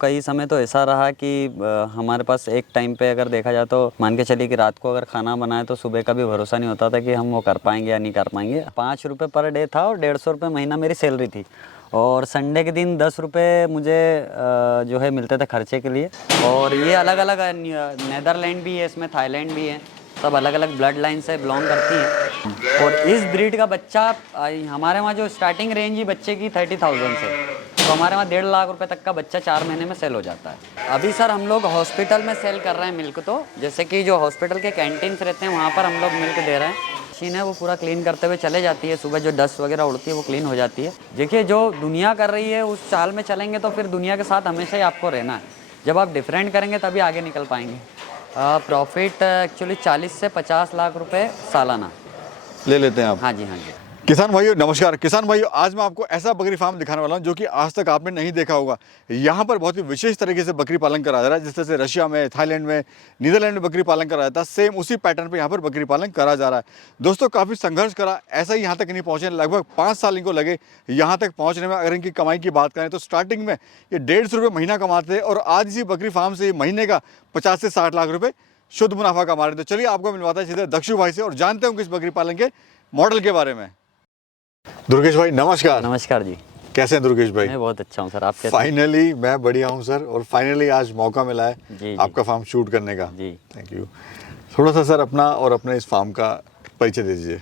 कई समय तो ऐसा रहा कि हमारे पास एक टाइम पे अगर देखा जाए तो मान के चलिए कि रात को अगर खाना बनाए तो सुबह का भी भरोसा नहीं होता था कि हम वो कर पाएंगे या नहीं कर पाएंगे। 5 रुपये पर डे था और 150 रुपये महीना मेरी सैलरी थी और संडे के दिन 10 रुपये मुझे जो है मिलते थे खर्चे के लिए। और ये अलग अलग नीदरलैंड भी है, इसमें थाईलैंड भी है, सब अलग अलग ब्लड लाइन से बिलोंग करती हैं। और इस ब्रीड का बच्चा हमारे वहाँ जो स्टार्टिंग रेंज ही बच्चे की 30,000 से, तो हमारे वहाँ 1.5 लाख रुपए तक का बच्चा 4 महीने में सेल हो जाता है। अभी सर हम लोग हॉस्पिटल में सेल कर रहे हैं मिल्क, तो जैसे कि जो हॉस्पिटल के कैंटीन्स रहते हैं वहाँ पर हम लोग मिल्क दे रहे हैं। मशीन है वो पूरा क्लीन करते हुए चले जाती है, सुबह जो डस्ट वगैरह उड़ती है वो क्लीन हो जाती है। देखिए जो दुनिया कर रही है उस चाल में चलेंगे तो फिर दुनिया के साथ हमेशा ही आपको रहना है। जब आप डिफरेंट करेंगे तभी आगे निकल पाएंगे। प्रॉफिट एक्चुअली 40 से 50 लाख रुपए सालाना ले लेते हैं आप। हाँ जी, हाँ जी। किसान भाइयों नमस्कार। किसान भाइयों आज मैं आपको ऐसा बकरी फार्म दिखाने वाला हूं जो कि आज तक आपने नहीं देखा होगा। यहाँ पर बहुत ही विशेष तरीके से बकरी पालन करा जा रहा है। जिस तरह से रशिया में, थाईलैंड में, नीदरलैंड में बकरी पालन करा जाता है, सेम उसी पैटर्न पे यहाँ पर बकरी पालन करा जा रहा है। दोस्तों काफ़ी संघर्ष करा, ऐसा ही यहाँ तक नहीं पहुँचे, लगभग 5 साल इनको लगे यहाँ तक पहुँचने में। अगर इनकी कमाई की बात करें तो स्टार्टिंग में ये 150 रुपये महीना कमाते थे और आज इसी बकरी फार्म से महीने का 50 से 60 लाख रुपए शुद्ध मुनाफा कमा रहे थे। चलिए आपको मिलवाता है सीधे दक्षु भाई से और जानते हैं इस बकरी पालन के मॉडल के बारे में। दुर्गेश भाई नमस्कार। नमस्कार जी। कैसे हैं दुर्गेश भाई? मैं बहुत अच्छा हूँ सर, आप कैसे? फाइनली मैं बढ़िया हूँ सर, और फाइनली आज मौका मिला है जी, आपका फार्म शूट करने का। जी थैंक यू। थोड़ा सा सर अपना और अपने इस फार्म का परिचय दीजिए।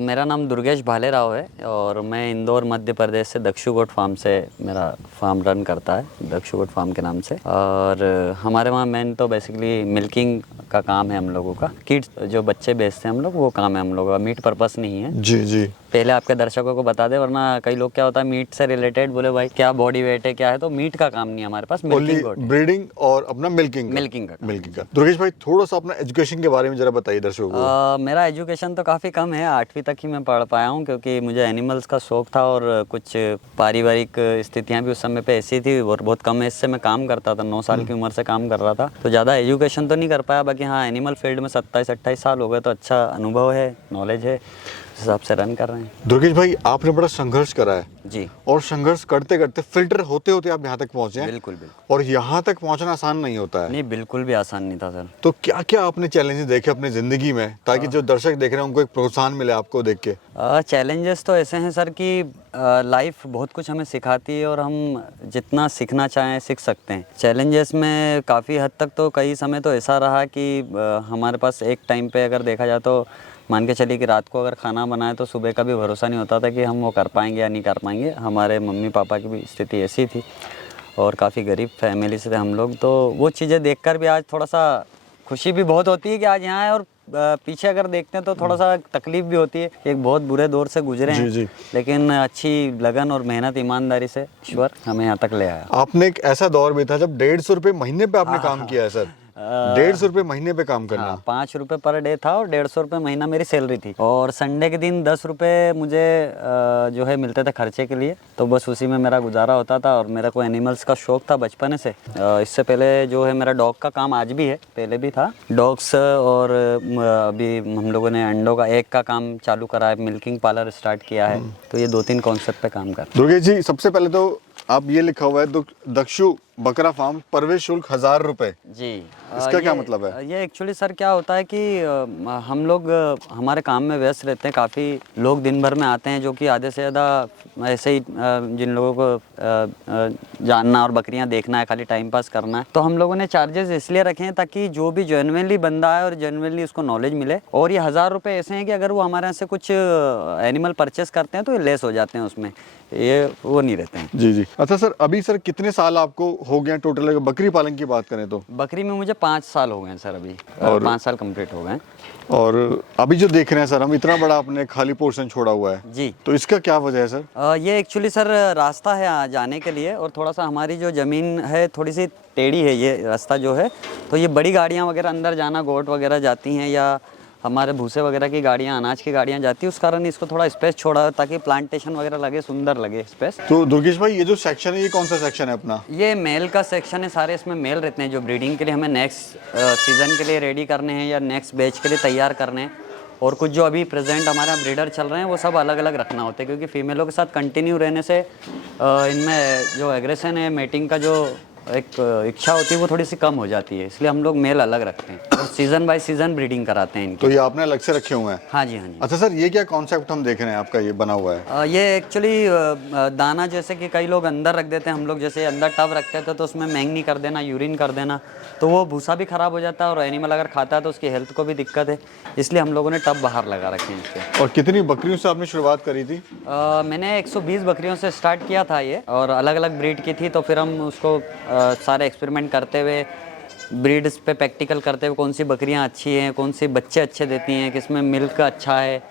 मेरा नाम दुर्गेश भालेराव है और मैं इंदौर मध्य प्रदेश से दक्षुगोट फार्म से मेरा फार्म रन करता है, दक्षुगोट फार्म के नाम से। और हमारे वहाँ मेन तो बेसिकली मिल्किंग का काम है हम लोगों का। किड्स जो बच्चे बेचते हैं हम लोग, वो काम है हम लोगों का, मीट पर्पस नहीं है। जी जी। पहले आपके दर्शकों को बता दे, वरना कई लोग क्या होता है मीट से रिलेटेड बोले भाई क्या बॉडी वेट है क्या है, तो मीट का काम नहीं है हमारे पास, मिल्किंग गोट, ब्रीडिंग और अपना मिल्किंग का। दुर्गेश भाई थोड़ा सा अपना एजुकेशन के बारे में जरा बताइए दर्शकों को। मेरा एजुकेशन तो काफ़ी कम है, 8वीं तक ही मैं पढ़ पाया हूँ, क्योंकि मुझे एनिमल्स का शौक था और कुछ पारिवारिक स्थितियाँ भी उस समय पे ऐसी थी और बहुत कम एज से मैं काम करता था, 9 साल की उम्र से काम कर रहा था, तो ज़्यादा एजुकेशन तो नहीं कर पाया। बाकी हाँ, एनिमल फील्ड में 27-28 साल हो गए, तो अच्छा अनुभव है, नॉलेज है, उस हिसाब से रन कर रहे हैं। दुर्गेश भाई आपने बड़ा संघर्ष करा है जी, और संघर्ष करते करते फिल्टर होते होते आप यहाँ तक पहुँचे हैं। बिल्कुल बिल्कुल। और यहाँ तक पहुँचना आसान नहीं होता है। नहीं, बिल्कुल भी आसान नहीं था सर। तो क्या क्या आपने चैलेंजेस देखे अपनी ज़िंदगी में, ताकि जो दर्शक देख रहे हैं उनको एक प्रोत्साहन मिले आपको देख के? चैलेंजेस तो ऐसे हैं सर कि लाइफ बहुत कुछ हमें सिखाती है और हम जितना सीखना चाहें सीख सकते हैं। चैलेंजेस में काफ़ी हद तक तो कई समय तो ऐसा रहा कि हमारे पास एक टाइम पे अगर देखा जाए तो मान के चलिए कि रात को अगर खाना बनाए तो सुबह का भी भरोसा नहीं होता था कि हम वो कर पाएंगे या नहीं कर पाएंगे। हमारे मम्मी पापा की भी स्थिति ऐसी थी और काफ़ी गरीब फैमिली से थे हम लोग, तो वो चीज़ें देखकर भी आज थोड़ा सा खुशी भी बहुत होती है कि आज यहाँ है। और पीछे अगर देखते हैं तो थोड़ा सा तकलीफ भी होती है, एक बहुत बुरे दौर से गुजरे हैं। जी। लेकिन अच्छी लगन और मेहनत ईमानदारी से ईश्वर हमें यहाँ तक ले आया। आपने एक ऐसा दौर भी था जब 150 रुपये महीने पे आपने काम किया है सर। 150 रुपये महीने पे काम करना। 5 रुपये पर डे था और 150 रुपये महीना मेरी सैलरी थी। और संडे के दिन 10 रुपये मुझे जो है मिलते थे खर्चे के लिए, तो बस उसी में मेरा गुजारा होता था। और मेरा को एनिमल्स का शौक था बचपन से। इससे पहले जो है मेरा डॉग का काम आज भी है, पहले भी था डॉग्स, और अभी हम लोगों ने अंडों का एग का काम चालू करा है, मिल्किंग पार्लर स्टार्ट किया है। तो ये 2-3 कॉन्सेप्ट पे काम कर। दुर्गेश जी सबसे पहले तो आप ये लिखा हुआ है दक्षु बकरा फार्म प्रवेश शुल्क 1000 रुपये। जी, इसका क्या मतलब है? ये एक्चुअली सर क्या होता है कि हम लोग हमारे काम में व्यस्त रहते हैं, काफ़ी लोग दिन भर में आते हैं जो कि आधे से ज़्यादा ऐसे ही जिन लोगों को जानना और बकरियां देखना है, खाली टाइम पास करना है, तो हम लोगों ने चार्जेस इसलिए रखे हैं ताकि जो भी जेन्युइनली बंदा है और जेन्युइनली उसको नॉलेज मिले। और ये 1000 रुपये ऐसे हैं कि अगर वो हमारे यहाँ से कुछ एनिमल परचेस करते हैं तो ये लेस हो जाते हैं, उसमें ये वो नहीं रहते हैं। जी जी। अच्छा सर, अभी सर कितने साल आपको हो गए टोटल बकरी पालन की बात करें तो? बकरी में मुझे 5 साल हो गए सर अभी, और 5 साल कंप्लीट हो गए। और अभी जो देख रहे हैं सर हम, इतना बड़ा आपने खाली पोर्शन छोड़ा हुआ है जी, तो इसका क्या वजह है सर? ये एक्चुअली सर रास्ता है जाने के लिए, और थोड़ा सा हमारी जो ज़मीन है थोड़ी सी टेढ़ी है ये रास्ता जो है, तो ये बड़ी गाड़ियाँ वगैरह अंदर जाना, गोट वगैरह जाती हैं या हमारे भूसे वगैरह की गाड़ियाँ, अनाज की गाड़ियाँ जाती है, उस कारण इसको थोड़ा स्पेस छोड़ा है ताकि प्लांटेशन वगैरह लगे, सुंदर लगे स्पेस। तो दुर्गेश भाई ये जो सेक्शन है ये कौन सा सेक्शन है अपना? ये मेल का सेक्शन है, सारे इसमें मेल रहते हैं जो ब्रीडिंग के लिए हमें नेक्स्ट सीज़न के लिए रेडी करने हैं या नेक्स्ट बैच के लिए तैयार करने हैं। और कुछ जो अभी प्रेजेंट हमारे यहाँ ब्रीडर चल रहे हैं वो सब अलग अलग रखना होता है, क्योंकि फीमेलों के साथ कंटिन्यू रहने से इनमें जो एग्रेशन है, मेटिंग का जो एक इच्छा होती है वो थोड़ी सी कम हो जाती है, इसलिए हम लोग मेल अलग रखते हैं और सीज़न बाय सीज़न ब्रीडिंग कराते हैं इनकी। तो ये आपने अलग से रखे हुए हैं? हाँ जी, हाँ जी। अच्छा सर, ये क्या कॉन्सेप्ट हम देख रहे हैं आपका ये बना हुआ है? ये एक्चुअली दाना जैसे कि कई लोग अंदर रख देते हैं, हम लोग जैसे अंदर टब रखते थे तो उसमें मैंगनी कर देना, यूरिन कर देना, तो वो भूसा भी ख़राब हो जाता है और एनिमल अगर खाता है तो उसकी हेल्थ को भी दिक्कत है, इसलिए हम लोगों ने टब बाहर लगा रखे हैं इसके। और कितनी बकरियों से आपने शुरुआत करी थी? मैंने 120 बकरियों से स्टार्ट किया था ये, और अलग अलग ब्रीड की थी, तो फिर हम उसको सारे एक्सपेरिमेंट करते हुए, ब्रीड्स पे प्रैक्टिकल करते हुए, कौन सी बकरियां अच्छी हैं, कौन सी बच्चे अच्छे देती हैं, किसमें मिल्क अच्छा है,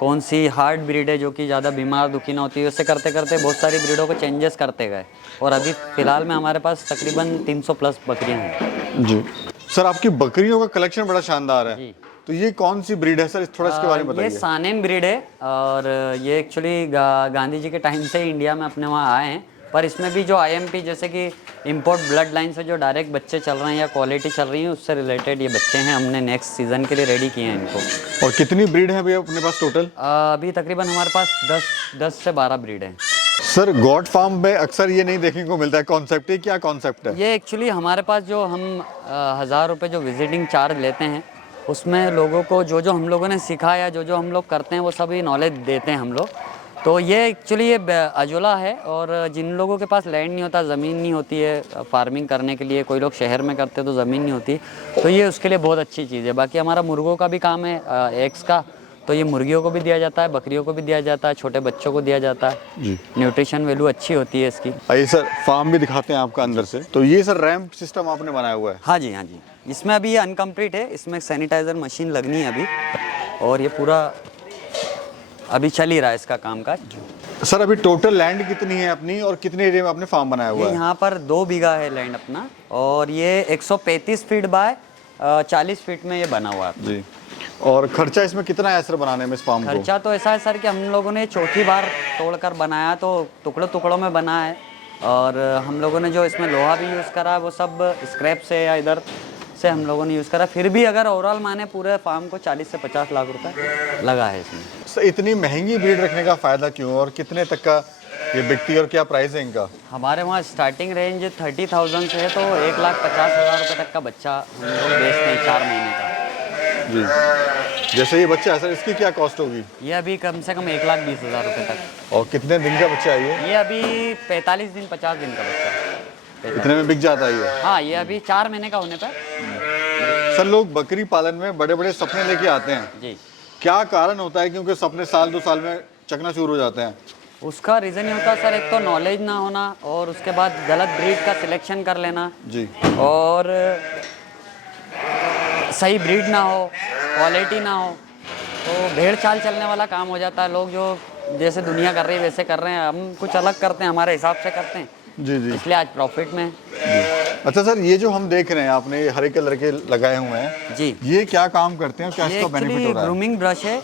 कौन सी हार्ड ब्रीड है जो कि ज़्यादा बीमार दुखी ना होती है, उससे करते करते बहुत सारी ब्रीडों को चेंजेस करते गए, और अभी फ़िलहाल में हमारे पास तकरीबन 300 प्लस बकरियां हैं। जी सर, आपकी बकरियों का कलेक्शन बड़ा शानदार है। जी। तो ये कौन सी ब्रीड है सर, थोड़ा इसके बारे में ये बताइए। सानेन ब्रीड है, और ये एक्चुअली गांधी जी के टाइम से इंडिया में अपने वहाँ आए हैं, पर इसमें भी जो आईएमपी जैसे कि इंपोर्ट ब्लड लाइन से जो डायरेक्ट बच्चे चल रहे हैं या क्वालिटी चल रही है, उससे रिलेटेड ये बच्चे हैं, हमने नेक्स्ट सीज़न के लिए रेडी किए हैं इनको। और कितनी ब्रीड है भैया अपने पास टोटल? अभी तकरीबन हमारे पास 10 से 12 ब्रीड हैं। सर गॉड फार्म में अक्सर ये नहीं देखने को मिलता है कॉन्सेप्ट, ये क्या कॉन्सेप्ट है? ये एक्चुअली हमारे पास जो हम 1000 रुपये जो विजिटिंग चार्ज लेते हैं, उसमें लोगों को जो जो हम लोगों ने सिखाया, जो जो हम लोग करते हैं वो सभी नॉलेज देते हैं हम लोग। तो ये एक्चुअली ये अजोला है, और जिन लोगों के पास लैंड नहीं होता, ज़मीन नहीं होती है फार्मिंग करने के लिए, कोई लोग शहर में करते हैं तो ज़मीन नहीं होती, तो ये उसके लिए बहुत अच्छी चीज़ है। बाकी हमारा मुर्गों का भी काम है, एग्स का, तो ये मुर्गियों को भी दिया जाता है, बकरियों को भी दिया जाता है, छोटे बच्चों को दिया जाता है जी। न्यूट्रिशन वैल्यू अच्छी होती है इसकी। आइए सर, फार्म भी दिखाते हैं आपका अंदर से। तो ये सर रैंप सिस्टम आपने बनाया हुआ है? हाँ जी, हाँ जी। इसमें अभी ये अनकम्प्लीट है, इसमें सैनिटाइज़र मशीन लगनी है अभी, और ये पूरा अभी चल ही रहा है इसका काम काज। सर अभी टोटल लैंड कितनी है अपनी, और कितने एरिया में आपने फार्म बनाया हुआ ये है? यहाँ पर 2 बीघा है लैंड अपना, और ये 135 फीट बाय 40 फीट में ये बना हुआ है। जी। और खर्चा इसमें कितना है सर बनाने में इस फार्म को? खर्चा तो ऐसा है सर कि हम लोगों ने चौथी बार तोड़कर बनाया, तो टुकड़ों टुकड़ों में बना है, और हम लोगों ने जो इसमें लोहा भी यूज़ करा है वो सब स्क्रैप से या इधर से हम लोगों ने यूज़ करा। फिर भी अगर ओवरऑल माने पूरे फार्म को 40 से 50 लाख रुपए लगा है इसमें। सर इतनी महंगी ब्रीड रखने का फ़ायदा क्यों, और कितने तक का ये बिकती है, और क्या प्राइस है इनका? हमारे वहाँ स्टार्टिंग रेंज 30,000 से है, तो 1,50,000 रुपये तक का बच्चा हम लोग बेचते हैं 4 महीने का। जी। जैसे ये बच्चा है सर, इसकी क्या कॉस्ट होगी? ये अभी कम से कम 1,20,000 रुपये तक। और कितने दिन का बच्चा है ये अभी 45 दिन 50 दिन का बच्चा है। इतने में बिक जाता है ये? हाँ, ये अभी 4 महीने का होने पर। सर लोग बकरी पालन में बड़े बड़े सपने लेके आते हैं जी। क्या कारण होता है, क्योंकि सपने साल 2 साल में चकनाचूर हो जाते हैं? उसका रीज़न ये होता है सर, एक तो नॉलेज ना होना, और उसके बाद गलत ब्रीड का सिलेक्शन कर लेना जी। और सही ब्रीड ना हो, क्वालिटी ना हो, तो भेड़ चाल चलने वाला काम हो जाता है। लोग जो जैसे दुनिया कर रही है वैसे कर रहे हैं, हम कुछ अलग करते हैं, हमारे हिसाब से करते हैं, जी जी। इसलिए आज प्रॉफिट में। अच्छा सर, ये जो हम देख रहे हैं आपने ये हरे कलर के लगाए हुए हैं जी, ये क्या काम करते हैं, क्या ये इसका बेनिफिट हो एक्चुअली रहा है? ग्रूमिंग ब्रश है।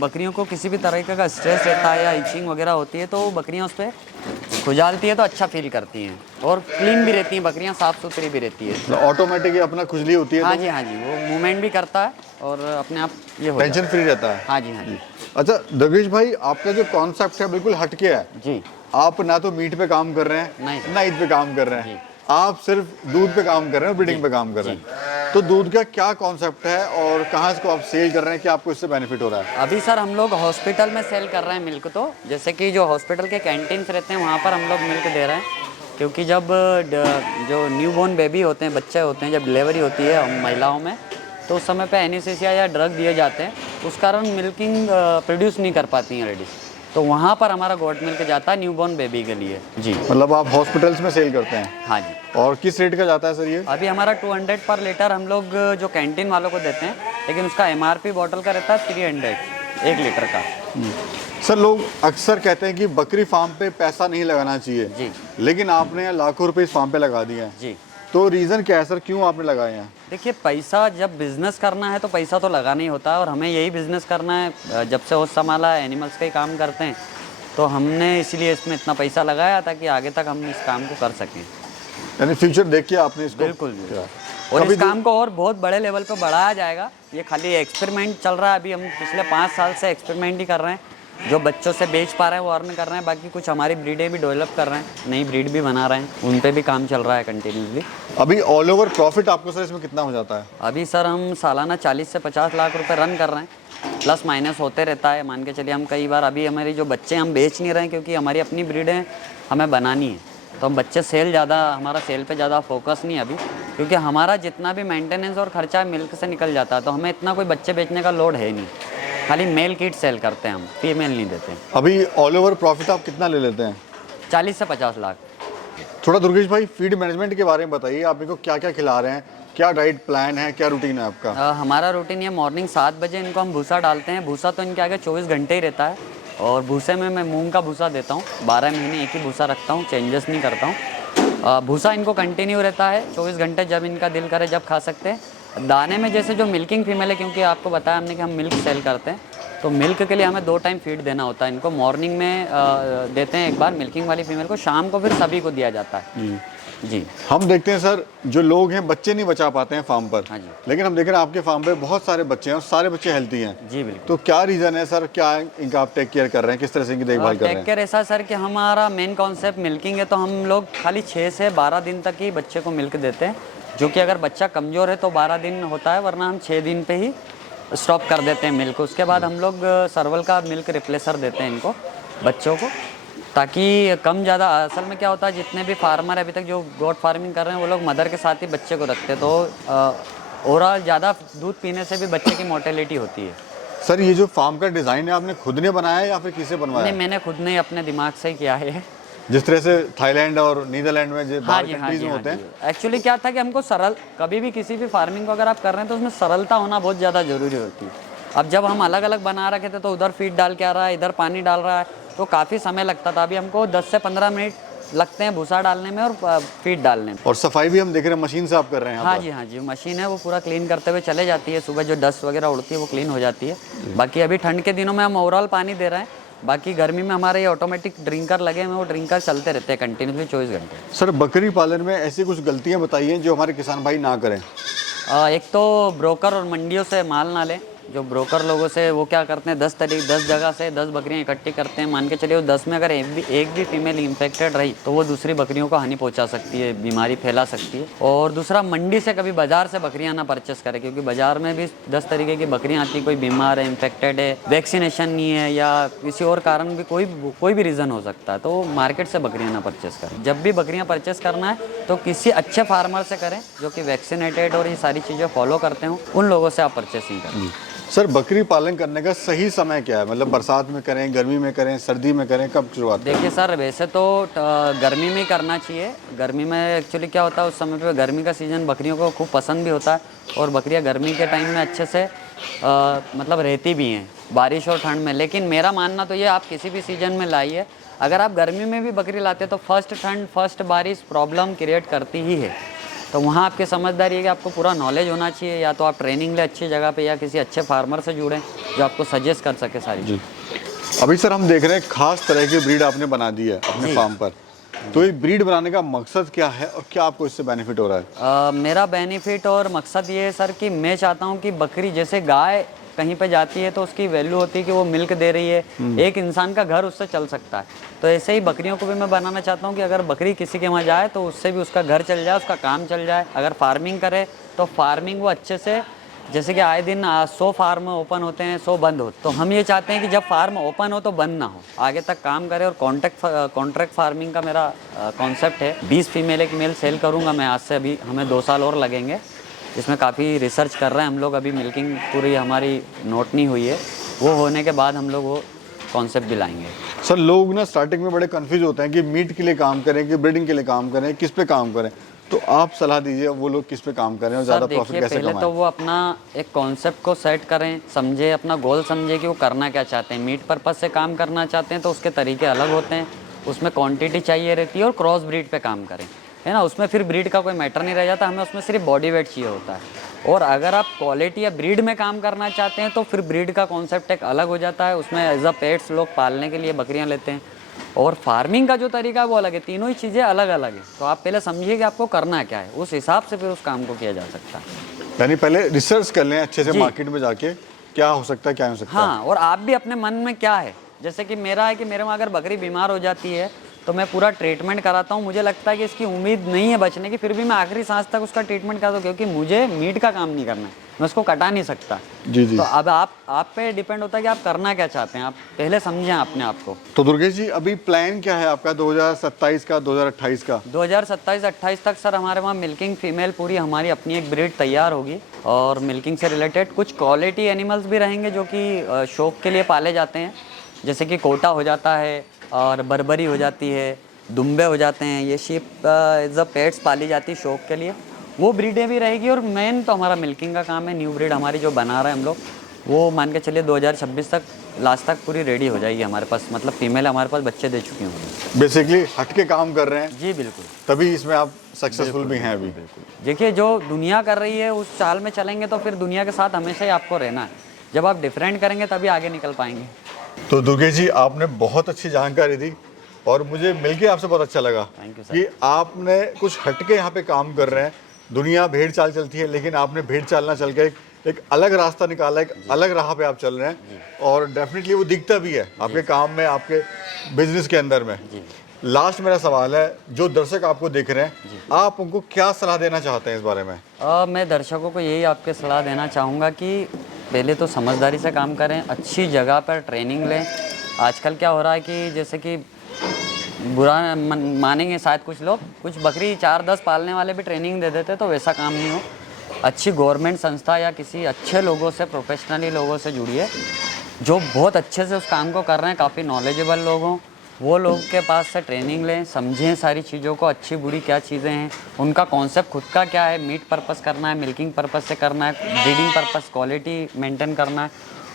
बकरियों को किसी भी तरीके का स्ट्रेस रहता है या इचिंग वगैरह होती है, तो बकरियां उस पर खुजालती है तो अच्छा फील करती हैं, और क्लीन भी रहती हैं बकरियां, साफ़ सुथरी भी रहती है। ऑटोमेटिक अपना खुजली होती है? हाँ जी, हाँ जी, वो मूवमेंट भी करता है और अपने आप ये हो टेंशन फ्री रहता है? हाँ जी, हाँ जी। अच्छा दरवेश भाई, आपका जो कॉन्सेप्ट है बिल्कुल हटके है। जी। आप ना तो मीट पे काम कर रहे हैं, नहीं। ना ईद पे काम कर रहे हैं, आप सिर्फ दूध पे काम कर रहे हैं और ब्रीडिंग पे काम कर रहे हैं। तो दूध का क्या कॉन्सेप्ट है, और कहाँ इसको आप सेल कर रहे हैं, कि आपको इससे बेनिफिट हो रहा है? अभी सर हम लोग हॉस्पिटल में सेल कर रहे हैं मिल्क, तो जैसे कि जो हॉस्पिटल के कैंटीन्स रहते हैं वहाँ पर हम लोग मिल्क दे रहे हैं, क्योंकि जब जो न्यूबॉर्न बेबी होते हैं, बच्चे होते हैं, जब डिलीवरी होती है महिलाओं में, तो उस समय पे एनेस्थीसिया या ड्रग दिए जाते हैं, उस कारण मिल्किंग प्रोड्यूस नहीं कर पाती हैं लेडीज़, तो वहाँ पर हमारा गोट मिल्क जाता है न्यूबॉर्न बेबी के लिए। जी। मतलब आप हॉस्पिटल्स में सेल करते हैं? हाँ जी। और किस रेट का जाता है सर ये? अभी हमारा 200 पर लीटर हम लोग जो कैंटीन वालों को देते हैं, लेकिन उसका MRP बॉटल का रहता है 300 1 लीटर का। सर लोग अक्सर कहते हैं कि बकरी फार्म पे पैसा नहीं लगाना चाहिए जी। लेकिन आपने लाखों रुपए इस फार्म पे लगा दिए हैं। जी। तो रीज़न क्या है सर, क्यों आपने लगाए हैं? देखिए, पैसा जब बिज़नेस करना है तो पैसा तो लगाना ही होता है, और हमें यही बिज़नेस करना है। जब से होश संभाला है, एनिमल्स का ही काम करते हैं, तो हमने इसलिए इसमें इतना पैसा लगाया ताकि आगे तक हम इस काम को कर सकें। यानी फ्यूचर देख के आपने इसको? बिल्कुल। और इस काम को और बहुत बड़े लेवल पर बढ़ाया जाएगा। ये खाली एक्सपेरिमेंट चल रहा है अभी, हम पिछले 5 साल से एक्सपेरिमेंट ही कर रहे हैं, जो बच्चों से बेच पा रहे हैं वो अर्न कर रहे हैं, बाकी कुछ हमारी ब्रीडें भी डेवलप कर रहे हैं, नई ब्रीड भी बना रहे हैं, उन पे भी काम चल रहा है कंटिन्यूसली। अभी ऑल ओवर प्रॉफिट आपको सर इसमें कितना हो जाता है? अभी सर हम सालाना 40 से 50 लाख रुपए रन कर रहे हैं, प्लस माइनस होते रहता है। मान के चलिए हम कई बार, अभी हमारी जो बच्चे हम बेच नहीं रहे हैं क्योंकि हमारी अपनी ब्रीडें हमें बनानी है, तो हम बच्चे सेल ज़्यादा, हमारा सेल पे ज़्यादा फोकस नहीं है अभी, क्योंकि हमारा जितना भी मेंटेनेंस और खर्चा मिल्क से निकल जाता है, तो हमें इतना कोई बच्चे बेचने का लोड है नहीं। खाली मेल किट सेल करते हैं हम, फीमेल नहीं देते। अभी ऑल ओवर प्रॉफिट आप कितना ले लेते हैं? 40 से 50 लाख। थोड़ा दुर्गेश भाई फीड मैनेजमेंट के बारे में बताइए, आप इनको क्या क्या खिला रहे हैं, क्या डाइट प्लान है, क्या रूटीन है आपका? हमारा रूटीन ये मॉर्निंग 7 बजे इनको हम भूसा डालते हैं। भूसा तो इनके आगे 24 घंटे ही रहता है, और भूसे में मैं मूंग का भूसा देता हूँ। 12 महीने एक ही भूसा रखता हूँ, चेंजेस नहीं करता हूँ। भूसा इनको कंटिन्यू रहता है 24 घंटे, जब इनका दिल करे जब खा सकते हैं। दाने में जैसे जो मिल्किंग फीमेल है, क्योंकि आपको बताया हमने कि हम मिल्क सेल करते हैं, तो मिल्क के लिए हमें 2 टाइम फीड देना होता है इनको। मॉर्निंग में देते हैं एक बार मिल्किंग वाली फीमेल को, शाम को फिर सभी को दिया जाता है। जी हम देखते हैं सर, जो लोग हैं बच्चे नहीं बचा पाते हैं फार्म पर। हाँ जी। लेकिन हम देख रहे हैं आपके फार्म पे बहुत सारे बच्चे हैं और सारे बच्चे हेल्थी हैं। जी बिल्कुल। तो क्या रीज़न है सर, क्या इनका आप टेक केयर कर रहे हैं, किस तरह से इनकी देखभाल कर रहे टेक हैं? केयर ऐसा सर कि हमारा मेन कॉन्सेप्ट मिल्किंग है, तो हम लोग खाली 6 से 12 दिन तक ही बच्चे को मिल्क देते हैं, जो कि अगर बच्चा कमज़ोर है तो 12 दिन होता है, वरना हम 6 दिन पे ही स्टॉप कर देते हैं मिल्क। उसके बाद हम लोग सर्वल का मिल्क रिप्लेसर देते हैं इनको, बच्चों को, ताकि कम ज़्यादा। असल में क्या होता है, जितने भी फार्मर अभी तक जो गोट फार्मिंग कर रहे हैं, वो लोग मदर के साथ ही बच्चे को रखते हैं, तो ओवरऑल ज़्यादा दूध पीने से भी बच्चे की मोर्टेलिटी होती है। सर ये जो फार्म का डिज़ाइन है आपने खुद ने बनाया है या फिर किसे बनवाया नहीं, है? मैंने खुद ने अपने दिमाग से ही किया है। जिस तरह से थाईलैंड और नीदरलैंड में जो बाहर कंट्रीज में होते हैं। एक्चुअली क्या था कि हमको सरल, कभी भी किसी भी फार्मिंग को अगर आप कर रहे हैं तो उसमें सरलता होना बहुत ज़्यादा ज़रूरी होती है। अब जब हम अलग अलग बना रखे थे, तो उधर फीड डाल के आ रहा है, इधर पानी डाल रहा है, तो काफ़ी समय लगता था। अभी हमको 10 से 15 मिनट लगते हैं भूसा डालने में और फीड डालने में। और सफाई भी हम देख रहे हैं मशीन से आप कर रहे हैं? हाँ जी, मशीन है, वो पूरा क्लीन करते हुए चले जाती है। सुबह जो डस्ट वगैरह उड़ती है वो क्लीन हो जाती है। बाकी अभी ठंड के दिनों में हम ओवरऑल पानी दे रहे हैं, बाकी गर्मी में हमारे ये ऑटोमेटिक ड्रिंकर लगे हैं, वो ड्रिंकर चलते रहते हैं कंटिन्यूसली 24 घंटे। सर बकरी पालन में ऐसी कुछ गलतियाँ बताइए जो हमारे किसान भाई ना करें। एक तो ब्रोकर और मंडियों से माल ना लें। जो ब्रोकर लोगों से, वो क्या करते हैं, 10 जगह से 10 बकरियां इकट्ठी करते हैं। मान के चलिए वो 10 में अगर एक भी फीमेल इन्फेक्टेड रही, तो वो दूसरी बकरियों को हानि पहुंचा सकती है, बीमारी फैला सकती है। और दूसरा, मंडी से कभी बाजार से बकरियां ना परचेस करें, क्योंकि बाजार में भी 10 तरीके की बकरियां आती, कोई बीमार है, इन्फेक्टेड है, वैक्सीनेशन नहीं है, या किसी और कारण भी कोई भी रीज़न हो सकता है, तो मार्केट से बकरियां ना परचेस करें। जब भी बकरियां परचेस करना है तो किसी अच्छे फार्मर से करें, जो कि वैक्सीनेटेड और ये सारी चीज़ें फॉलो करते हो, उन लोगों से आप परचेसिंग करें। सर बकरी पालन करने का सही समय क्या है? मतलब बरसात में करें, गर्मी में करें, सर्दी में करें, कब शुरुआत करें? देखिए सर, वैसे तो गर्मी में ही करना चाहिए। गर्मी में एक्चुअली क्या होता है, उस समय पे गर्मी का सीज़न बकरियों को खूब पसंद भी होता है, और बकरियां गर्मी के टाइम में अच्छे से मतलब रहती भी हैं, बारिश और ठंड में। लेकिन मेरा मानना तो ये, आप किसी भी सीज़न में लाइए। अगर आप गर्मी में भी बकरी लाते हैं तो फर्स्ट ठंड, फर्स्ट बारिश प्रॉब्लम क्रिएट करती ही है। तो वहाँ आपकी समझदारी है कि आपको पूरा नॉलेज होना चाहिए, या तो आप ट्रेनिंग ले अच्छी जगह पे, या किसी अच्छे फार्मर से जुड़ें जो आपको सजेस्ट कर सके सारी चीज़। अभी सर हम देख रहे हैं खास तरह की ब्रीड आपने बना दी है अपने फार्म पर, तो ये ब्रीड बनाने का मकसद क्या है और क्या आपको इससे बेनिफिट हो रहा है? मेरा बेनिफिट और मकसद ये है सर कि मैं चाहता हूँ कि बकरी, जैसे गाय कहीं पे जाती है तो उसकी वैल्यू होती है कि वो मिल्क दे रही है, एक इंसान का घर उससे चल सकता है, तो ऐसे ही बकरियों को भी मैं बनाना चाहता हूँ कि अगर बकरी किसी के वहाँ जाए तो उससे भी उसका घर चल जाए, उसका काम चल जाए। अगर फार्मिंग करे तो फार्मिंग वो अच्छे से, जैसे कि आए दिन 100 फार्म ओपन होते हैं, 100 बंद होते, तो हम ये चाहते हैं कि जब फार्म ओपन हो तो बंद ना हो, आगे तक काम करे। और कॉन्ट्रैक्ट फार्मिंग का मेरा कॉन्सेप्ट है। 20 फीमेल 1 मेल सेल करूँगा मैं आज से। अभी हमें 2 साल और लगेंगे, इसमें काफ़ी रिसर्च कर रहे हैं हम लोग। अभी मिल्किंग पूरी हमारी नोट नहीं हुई है, वो होने के बाद हम लोग वो कॉन्सेप्ट भी लाएंगे। सर लोग ना स्टार्टिंग में बड़े कंफ्यूज होते हैं कि मीट के लिए काम करें कि ब्रीडिंग के लिए काम करें, किस पे काम करें, तो आप सलाह दीजिए वो लोग किस पे काम करें और ज़्यादा प्रॉफिट कैसे कमाएं? पहले तो वो अपना एक कॉन्सेप्ट को सेट करें, समझे, अपना गोल समझे कि वो करना क्या चाहते हैं। मीट पर्पज़ से काम करना चाहते हैं तो उसके तरीके अलग होते हैं, उसमें क्वांटिटी चाहिए रहती है, और क्रॉस ब्रीड पे काम करें, है ना, उसमें फिर ब्रीड का कोई मैटर नहीं रह जाता, हमें उसमें सिर्फ बॉडी वेट चाहिए होता है। और अगर आप क्वालिटी या ब्रीड में काम करना चाहते हैं तो फिर ब्रीड का कॉन्सेप्ट एक अलग हो जाता है, उसमें एज अ पेट्स लोग पालने के लिए बकरियां लेते हैं, और फार्मिंग का जो तरीका है वो अलग है। तीनों ही चीज़ें अलग अलग है, तो आप पहले समझिए कि आपको करना क्या है, उस हिसाब से फिर उस काम को किया जा सकता है। यानी पहले रिसर्च कर लें अच्छे से मार्केट में जाके, क्या हो सकता है क्या हो सकता है। हाँ, और आप भी अपने मन में क्या है जैसे कि मेरा है कि मेरे में अगर बकरी बीमार हो जाती है तो मैं पूरा ट्रीटमेंट कराता हूँ। मुझे लगता है कि इसकी उम्मीद नहीं है बचने की, फिर भी मैं आखिरी सांस तक उसका ट्रीटमेंट करता हूँ, क्योंकि मुझे मीट का काम नहीं करना है, मैं उसको कटा नहीं सकता। जी जी। तो अब आप पे डिपेंड होता है कि आप करना क्या चाहते हैं, आप पहले समझें अपने आप को। तो दुर्गेश जी अभी प्लान क्या है आपका 2027 का 2028 का? 2027-28 तक सर हमारे वहाँ मिल्किंग फीमेल पूरी हमारी अपनी एक ब्रीड तैयार होगी, और मिल्किंग से रिलेटेड कुछ क्वालिटी एनिमल्स भी रहेंगे जो कि शौक के लिए पाले जाते हैं, जैसे कि कोटा हो जाता है और बर्बरी हो जाती है, दुम्बे हो जाते हैं। ये शीप एज अ पेट्स पाली जाती है शौक के लिए, वो ब्रीडें भी रहेगी। और मेन तो हमारा मिल्किंग का काम है। न्यू ब्रीड हमारी जो बना रहे हैं हम लोग, वो मान के चलिए 2026 तक लास्ट तक पूरी रेडी हो जाएगी हमारे पास, मतलब फीमेल हमारे पास बच्चे दे चुकी होंगी। बेसिकली हट के काम कर रहे हैं जी बिल्कुल, तभी इसमें आप सक्सेसफुल भी हैं अभी। देखिए जो दुनिया कर रही है उस चाल में चलेंगे तो फिर दुनिया के साथ हमेशा ही आपको रहना है। जब आप डिफरेंट करेंगे तभी आगे निकल पाएंगे। तो दुर्गेश जी आपने बहुत अच्छी जानकारी दी और मुझे मिलके आपसे बहुत अच्छा लगा थैंक यू सर। कि आपने कुछ हटके यहाँ पे काम कर रहे हैं। दुनिया भेड़ चाल चलती है, लेकिन आपने भेड़ चाल ना चल के एक अलग रास्ता निकाला, एक अलग राह पे आप चल रहे हैं, और डेफिनेटली वो दिखता भी है आपके काम में, आपके बिजनेस के अंदर में। लास्ट मेरा सवाल है, जो दर्शक आपको देख रहे हैं, आप उनको क्या सलाह देना चाहते हैं इस बारे में? मैं दर्शकों को यही आपके सलाह देना चाहूँगा कि पहले तो समझदारी से काम करें, अच्छी जगह पर ट्रेनिंग लें। आजकल क्या हो रहा है कि जैसे कि बुरा मानेंगे शायद कुछ लोग, कुछ बकरी 4-10 पालने वाले भी ट्रेनिंग दे देते, तो वैसा काम नहीं हो। अच्छी गवर्नमेंट संस्था या किसी अच्छे लोगों से, प्रोफेशनली लोगों से जुड़िए जो बहुत अच्छे से उस काम को कर रहे हैं, काफ़ी नॉलेजेबल लोग हों। वो लोग के पास से ट्रेनिंग लें, समझें सारी चीज़ों को, अच्छी बुरी क्या चीज़ें हैं, उनका कॉन्सेप्ट खुद का क्या है, मीट पर्पस करना है, मिल्किंग पर्पस से करना है, ब्रीडिंग पर्पस, क्वालिटी मेंटेन करना है,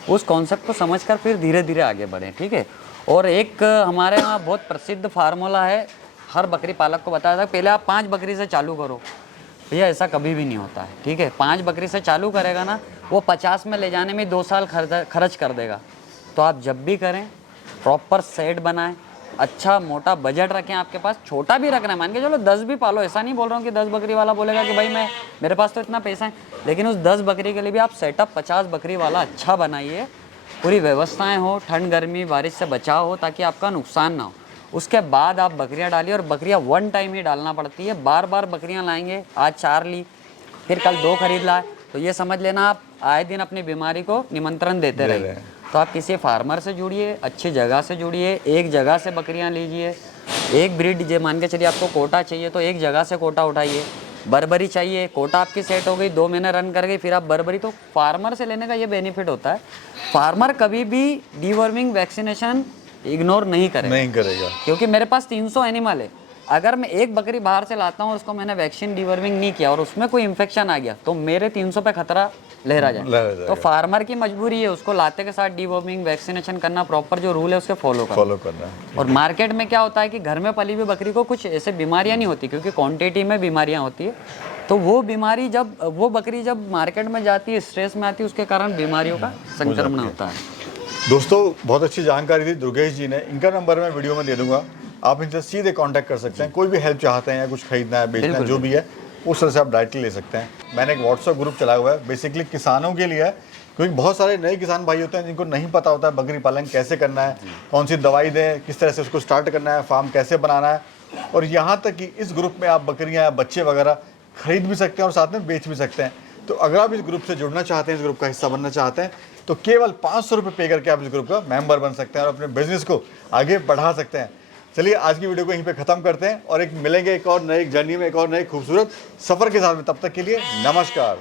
उस कॉन्सेप्ट को समझकर फिर धीरे धीरे आगे बढ़ें, ठीक है। और एक हमारे यहाँ बहुत प्रसिद्ध फार्मूला है, हर बकरी पालक को बताया था, पहले आप 5 बकरी से चालू करो। भैया ऐसा कभी भी नहीं होता है, ठीक है। 5 बकरी से चालू करेगा ना, वो 50 में ले जाने में 2 साल खर्च कर देगा। तो आप जब भी करें प्रॉपर सेट बनाएं, अच्छा मोटा बजट रखें आपके पास। छोटा भी रखना है, मान के चलो 10 भी पालो, ऐसा नहीं बोल रहा हूँ कि 10 बकरी वाला बोलेगा कि भाई मेरे पास तो इतना पैसा है, लेकिन उस 10 बकरी के लिए भी आप सेटअप 50 बकरी वाला अच्छा बनाइए, पूरी व्यवस्थाएं हो, ठंड गर्मी बारिश से बचाव हो, ताकि आपका नुकसान ना हो। उसके बाद आप बकरियां डालिए, और बकरियां 1 टाइम ही डालना पड़ती है, बार बार बकरियां लाएंगे, आज 4 ली फिर कल 2 खरीद लाए, तो ये समझ लेना आप आए दिन अपनी बीमारी को निमंत्रण देते रहे। तो आप किसी फार्मर से जुड़िए, अच्छी जगह से जुड़िए, एक जगह से बकरियां लीजिए, एक ब्रीड जे मान के चलिए आपको कोटा चाहिए तो एक जगह से कोटा उठाइए। बर्बरी चाहिए, कोटा आपकी सेट हो गई, 2 महीने रन कर गई, फिर आप बर्बरी, तो फार्मर से लेने का ये बेनिफिट होता है। फार्मर कभी भी डीवर्मिंग वैक्सीनेशन इग्नोर नहीं करेगा, क्योंकि मेरे पास 300 एनिमल है। अगर मैं एक बकरी बाहर से लाता हूँ और उसको मैंने वैक्सीन डीवर्मिंग नहीं किया और उसमें कोई इन्फेक्शन आ गया, तो मेरे 300 पे खतरा लहरा जाए। तो फार्मर की मजबूरी है उसको लाते के साथ डीवर्मिंग वैक्सीनेशन करना, प्रॉपर जो रूल है उसके फॉलो करना। और मार्केट में क्या होता है कि घर में पली हुई बकरी को कुछ ऐसे बीमारियां नहीं होती, क्योंकि क्वांटिटी में बीमारियां होती है। तो वो बीमारी जब वो बकरी जब मार्केट में जाती है, स्ट्रेस में आती है, उसके कारण बीमारियों का संक्रमण होता है। दोस्तों बहुत अच्छी जानकारी दी दुर्गेश जी ने। इनका नंबर मैं वीडियो में दे दूंगा, आप इनसे सीधे कांटेक्ट कर सकते हैं। कोई भी हेल्प चाहते हैं या कुछ खरीदना है, बेचना है, जो भी है उस तरह से आप डायरेक्टली ले सकते हैं। मैंने एक व्हाट्सएप ग्रुप चलाया हुआ है, बेसिकली किसानों के लिए है, क्योंकि बहुत सारे नए किसान भाई होते हैं जिनको नहीं पता होता है बकरी पालन कैसे करना है, कौन सी दवाई दें, किस तरह से उसको स्टार्ट करना है, फार्म कैसे बनाना है। और यहाँ तक कि इस ग्रुप में आप बकरियाँ या बच्चे वगैरह खरीद भी सकते हैं और साथ में बेच भी सकते हैं। तो अगर आप इस ग्रुप से जुड़ना चाहते हैं, इस ग्रुप का हिस्सा बनना चाहते हैं, तो केवल 500 रुपये पे करके आप इस ग्रुप का मेंबर बन सकते हैं और अपने बिजनेस को आगे बढ़ा सकते हैं। चलिए आज की वीडियो को यहीं पे ख़त्म करते हैं और मिलेंगे एक और नए जर्नी में, एक और नए खूबसूरत सफ़र के साथ में। तब तक के लिए नमस्कार।